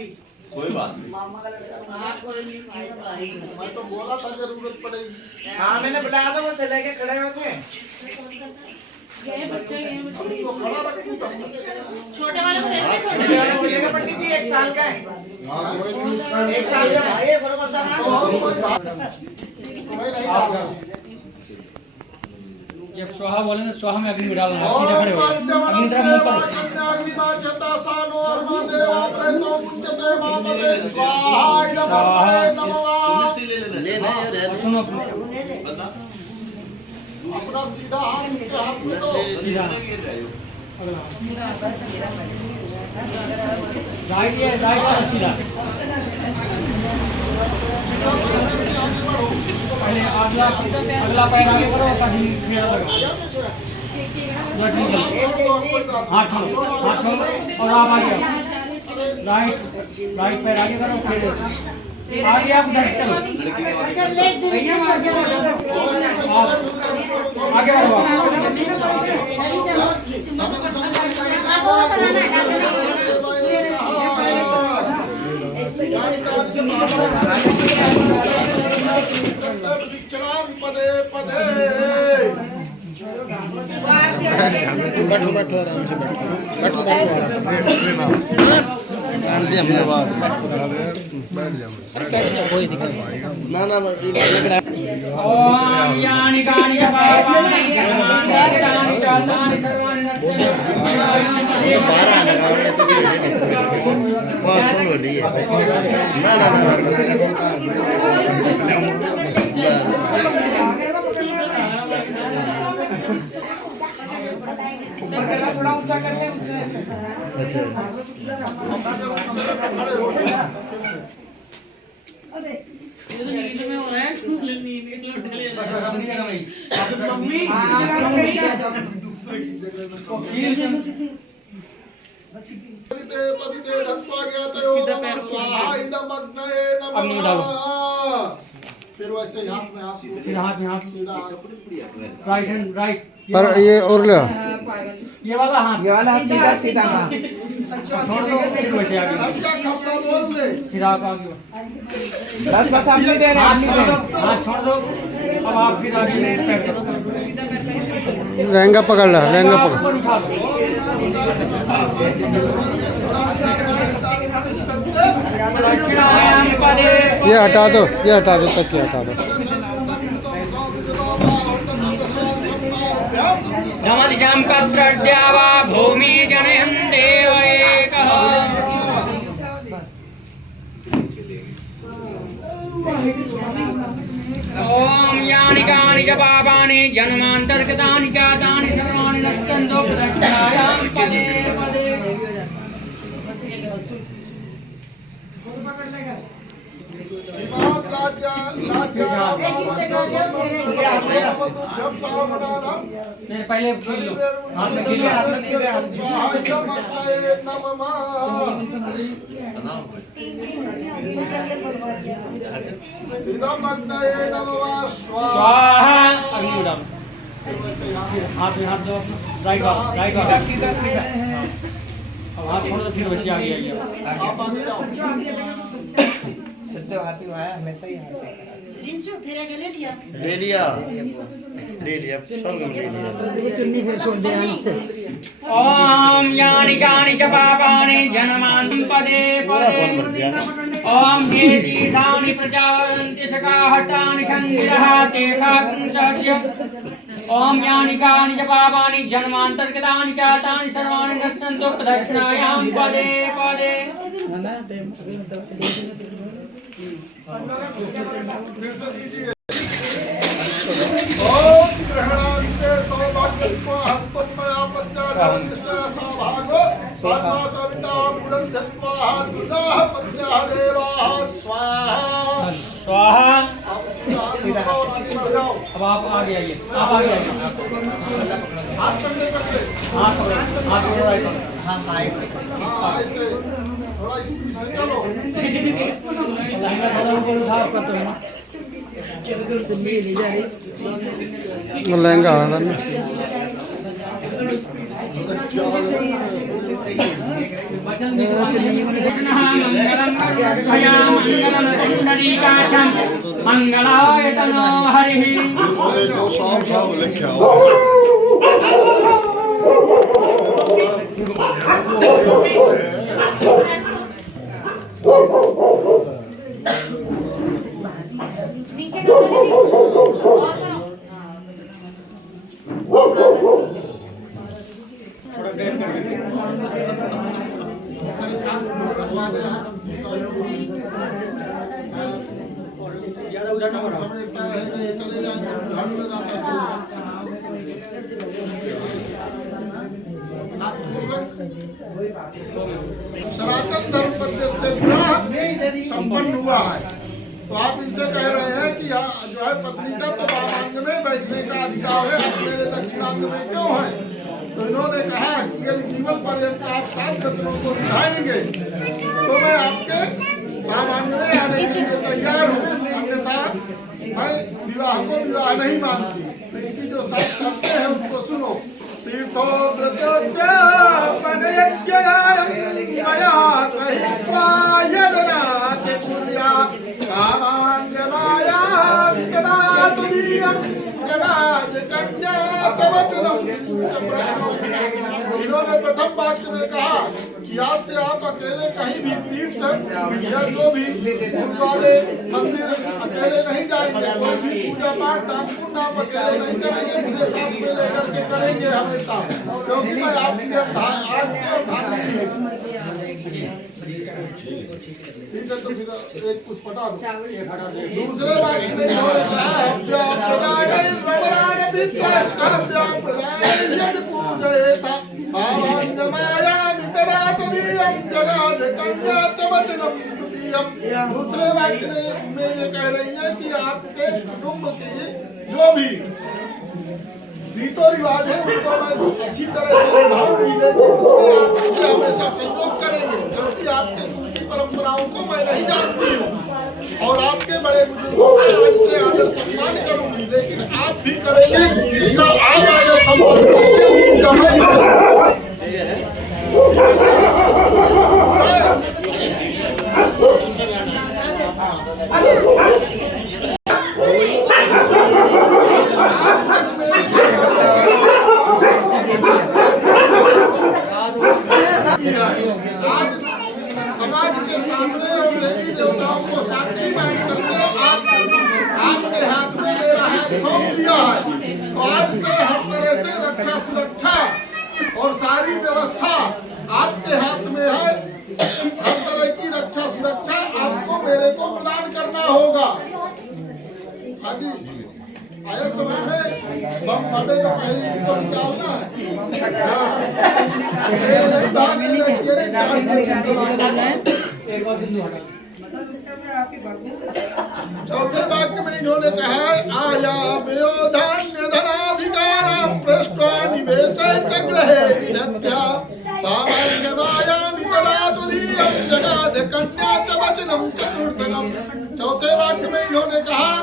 कोई बात नहीं। मामा का लड़का। हाँ कोई नहीं भाई। मैं तो बोला था जरूरत पड़ेगी। हाँ मैंने बुलाया था, वो चले गए, खड़े होके। ये बच्चे तो खड़ा रखूं तब। छोटे वाले को दे दे, छोटे छोटे वाला बोलेगा पंडित जी 1 साल का है। हाँ, कोई नहीं उसका 1 साल का भाई है, बरोबर था ना। कोई नहीं डालना। जब स्वाहा बोले तो स्वाहा में अग्नि डालना, सीधा खड़े हो अग्नि तरफ मुंह पर और सुनो अपना सीधा हाथ उनके हाथ में दो। सीधा राइट है, राइट है, सीधा पहले अगला पैर आगे करो, कहीं फेरा लगा हाथ छोड़ो, हाथ छोड़ो और आप आगे आओ। राइट पैर आगे करो, फिर आगे आप उधर चलो, आगे पदे पदे ओम यानि कानि च पापानि कर्माणि चातानि सर्वाणि थोड़ा ऊंचा करके नींद में हो रहा है, नींद के लौट ले रहा है। मम्मी फिर वैसे हाथ में हाथ फिर हाथ में हाथ, सीधा राइट हैंड राइट, पर ये और ले ये वाला हाथ, ये वाला सीधा सीधा हाँ। छोड़ दो, फिर वैसे आगे, सबका खपता बोल दे। फिर आप आगे बस बस आप नहीं दे रहे, आप नहीं दे रहे। हाथ छोड़ दो, अब आप फिर आगे पैर करो, लहंगा पकड़ ला, लहंगा पकड़। ऊपर उठा लो, दक्षिणायां पदे ये हटा दो, ये हटा दो, तक ये हटा दो। धमदिशां कस्त्रद्यावा भूमि जनयन् देव एकः। ओम यानि कानि च पापानि जन्मान्तर्गतानि च तानि सर्वाणि नश्यन्तु दक्षिणायां पदे पदे। नहीं, पहले छील लो, हाथ में छील लो, स्वाहा अग्नि में डालो, हाथ में हाथ दो, राइट हाथ, राइट हाथ, सीधा सीधा। अब हाथ छोड़ दो, फिर वैसे आगे आइए। सच्चो हाथी हुआ है, हमेशा ही हाथी। रिंशु फेरे के ले लिया। ले लिया स्वर्ग में ले लिया। ओम यानि कानि च पापानि जन्मान्तं पदे पदे। ओम ये तीर्थानि प्रजावन्ति सकाहस्तानि खञ्जिरः तेखा पुंसस्य। ओम यानि कानि च पापानि जन्मान्तर्गतानि च तानि सर्वाणि नश्यन्तु प्रदक्षिणायां पदे पदे। ओम ग्रहणान्ते सौभाग्यत्वा हस्तं मया पञ्चादशा सौभागो सर्वा सविता पुरन्दत्वा दुर्गाः पञ्चाः देवाः स्वाहा स्वाहा। सीधा अब आप आगे आइए, आप आगे आइए, हाथ करने करते हाथ हाथ राइट, हाँ ऐसे थोड़ा स्पीड से चलो। लहंगा थोड़ा ऊपर उठा कर दो, लहंगा हटा ना। मंगलाय तनो हरि अरे जो साफ साफ लिखा ज्यादा उधर ना बढ़ाओ। चले जाएंगे सनातन धर्म पद्धति से विवाह संपन्न हुआ है, तो आप इनसे कह रहे हैं कि जो है पत्नी का तो वामांग में बैठने का अधिकार है, आप मेरे दक्षिणांग में क्यों है? तो इन्होंने कहा कि यदि जीवन पर्यंत आप 7 वचनों को निभाएंगे तो मैं आपके वामांग में आने के लिए तैयार हूँ, अन्यथा मैं विवाह को विवाह नहीं मानती। इनकी जो 7 शर्तें हैं उसको सुनो। तीर्थो व्रतोद्यापनयज्ञया सहित्वा यदनाथ पुर्या कामान्यमाया विददातुदीयं जनाद कन्या तवचनम्। इन्होंने प्रथम वाक्य में कहा कि आज से आप अकेले कहीं भी तीर्थ या जो भी गुरुद्वारे मंदिर अकेले नहीं जाएंगे, कोई भी पूजा पाठ दान पुण्य आप अकेले नहीं करेंगे, मुझे साथ में लेकर के करेंगे हमेशा, क्योंकि मैं आपकी आज से भागी हूँ। ठीक है, तो फिर एक पुष्प हटा दो। दूसरे वाक्य में दूसरे वाक्य में ये कह रही है कि आपके कुटुंब की जो भी रीतो रिवाज है उनको मैं अच्छी तरह से निभाऊंगी, लेकिन उसमें आप मुझे हमेशा सहयोग करेंगे, क्योंकि आपके की परंपराओं को मैं नहीं जानती हूँ और आपके बड़े बुजुर्गों के से आदर सम्मान करूंगी, लेकिन आप भी करेंगे जिसका आप आदर सम्मान करेंगे उसकी मैं समाज के सामने और देवी देवताओं को साक्षी मान करके आपके हाथ में मेरा हाथ सौंप दिया है, तो आज से हर तरह से रक्षा सुरक्षा और सारी व्यवस्था आपके हाथ में है। हर तरह की रक्षा सुरक्षा आपको मेरे को प्रदान करना होगा। हाँ जी, आया समझ में? बम फटे तो पहले इनको निकालना है। चौथे वाक्य में इन्होंने कहा आया व्योधान्य धनाधिकारां पृष्ट्वा निवेशे च गृहे विदत्या भावान्यमायामितदातुदीयं जगाद कन्या च वचनं चतुर्थकम्। चौथे वाक्य में इन्होंने कहा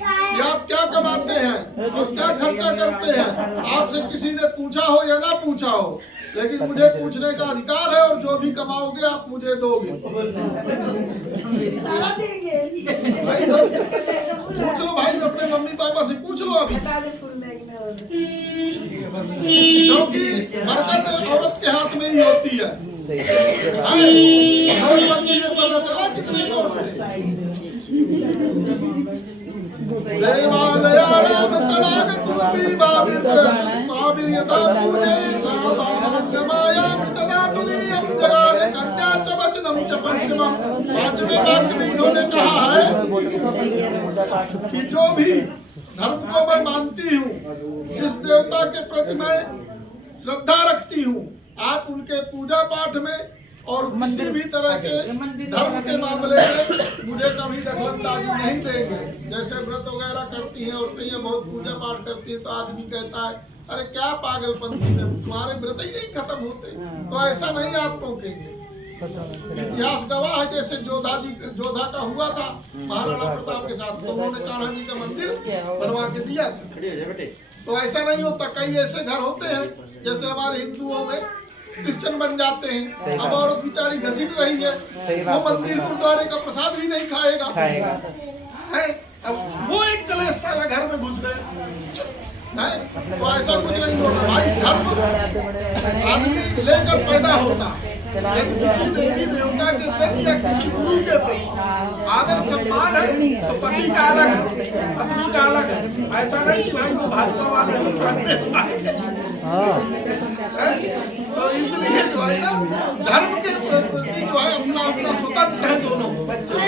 कि आप क्या कमाते हैं और क्या खर्चा करते हैं, आपसे किसी ने पूछा हो या ना पूछा हो, लेकिन मुझे पूछने का अधिकार है और जो भी कमाओगे आप मुझे दोगे। पूछ लो भाई, अपने मम्मी पापा से पूछ लो अभी, क्योंकि बरकत औरत के हाथ में ही होती है। कितने देवालयाराम तडाग कूपी बाबिर्यता पूजे तामायामितदातुदीयं जगाद कन्या च वचनं च पंचमम्। पांचवें वाक्य में इन्होंने कहा है कि जो भी धर्म को मैं मानती हूँ, जिस देवता के प्रति मैं श्रद्धा रखती हूँ, आप उनके पूजा पाठ में और किसी भी तरह के धर्म के मामले में मुझे कभी दखलंदाजी नहीं देंगे। जैसे व्रत वगैरह करती हैं औरतें या बहुत पूजा पाठ करती हैं, तो आदमी कहता है अरे क्या पागलपंथी में तुम्हारे व्रत ही नहीं खत्म होते, तो ऐसा नहीं आप टोकेंगे। इतिहास गवाह है, जैसे जोधा का हुआ था महाराणा प्रताप के साथ, तो उन्होंने कान्हा जी का मंदिर बनवा के दिया था। तो ऐसा नहीं होता, कई ऐसे घर होते हैं जैसे हमारे हिंदुओं में क्रिश्चियन बन जाते हैं। अब औरत बेचारी घसीट रही है, वो मंदिर गुरुद्वारे का प्रसाद भी नहीं खाएगा है। अब वो एक कलेश सारा घर में घुस गए है। तो ऐसा कुछ नहीं होता भाई। धर्म आदमी लेकर पैदा होता, यदि किसी देवी देवता के प्रति या किसी गुरु के प्रति आदर सम्मान है तो पति का अलग है, पत्नी का अलग है। ऐसा नहीं कि भाई वो भाजपा वाले हैं, कांग्रेस वाले हैं। तो इसलिए जो है ना धर्म के प्रति जो है अपना अपना स्वतंत्र है दोनों बच्चे,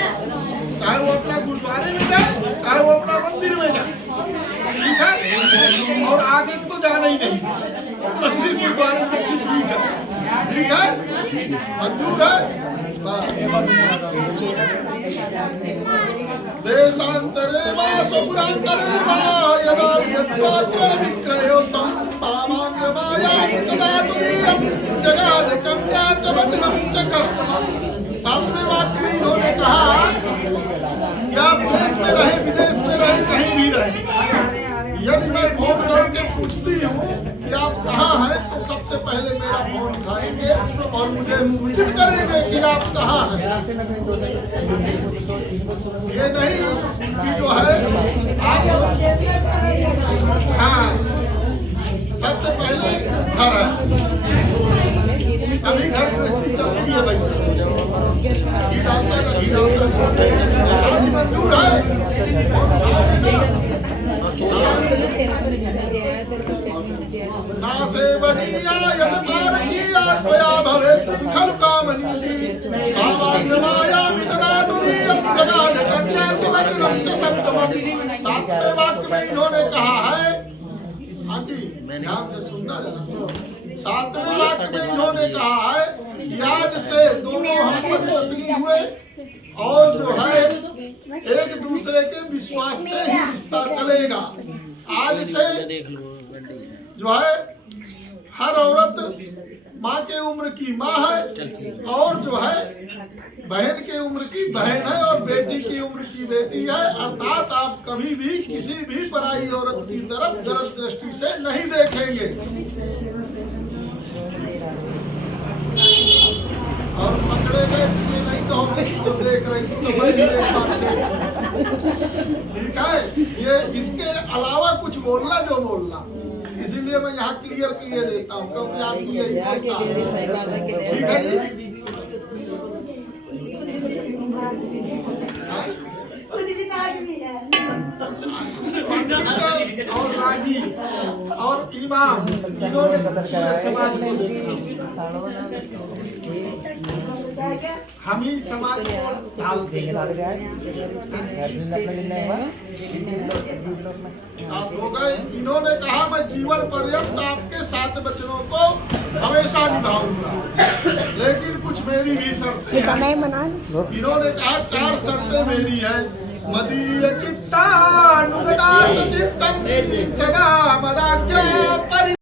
चाहे वो अपना गुरुद्वारे में जाए चाहे वो अपना मंदिर में जाए, ठीक है। और आगे तो जाना ही नहीं, मंदिर गुरुद्वारे में ठीक है, ठीक है, मंजूर है। देशांतरे वा सुपुरांतरे वा यदा यत्पात्र विक्रयोत्तम पावांगमायां तदा तुरीयं जगाद कन्या च वचनं च कष्टम्। सातवें वाक्य में इन्होंने कहा कि आप देश में रहे विदेश में रहे कहीं भी रहे, यदि मैं फोन करके पूछती हूँ कि आप कहाँ हैं तो सबसे पहले मेरा फोन उठाएंगे और मुझे सूचित करेंगे कि आप कहाँ हैं। ये नहीं कि जो है आप हाँ सबसे पहले घर है, अभी घर गृहस्थी चलती है भाई, घी डालता है घी डालता है, मंजूर है। नासे बनिया यद पारकिया त्वया भवेस्मिन् खलु कामनीति कामान्यमाया वितना तुरीयं जगाद कन्या च वचनं च सप्तमम्। सातवें वाक्य में इन्होंने कहा है, हाँ जी ध्यान से सुनना जरा। सातवें वाक्य में इन्होंने कहा है कि आज से दोनों हम पति पत्नी हुए और जो है एक दूसरे के विश्वास से ही रिश्ता चलेगा। आज से जो है हर औरत माँ के उम्र की माँ है और जो है बहन के उम्र की बहन है और बेटी की उम्र की बेटी है। अर्थात आप कभी भी किसी भी पराई औरत की तरफ गलत दृष्टि से नहीं देखेंगे और पकड़े गए ये नहीं कहोगे तो देख रही तो मैं भी देख पाती। ठीक है, ये इसके अलावा कुछ बोलना जो बोलना, इसीलिए मैं यहाँ क्लियर किए देता हूँ क्योंकि आदमी यही बोलता है। ठीक है जी, और रागी और इमाम इन्होंने समाज को हम ही समाज को डालते हैं। साथ हो गए। इन्होंने कहा मैं जीवन पर्यंत आपके 7 वचनों को हमेशा निभाऊंगा, लेकिन कुछ मेरी भी शर्तें हैं। इन्होंने कहा 4 शर्तें मेरी है। मदीय चित्ता नुगता चित्तम सदा मदाज्ञा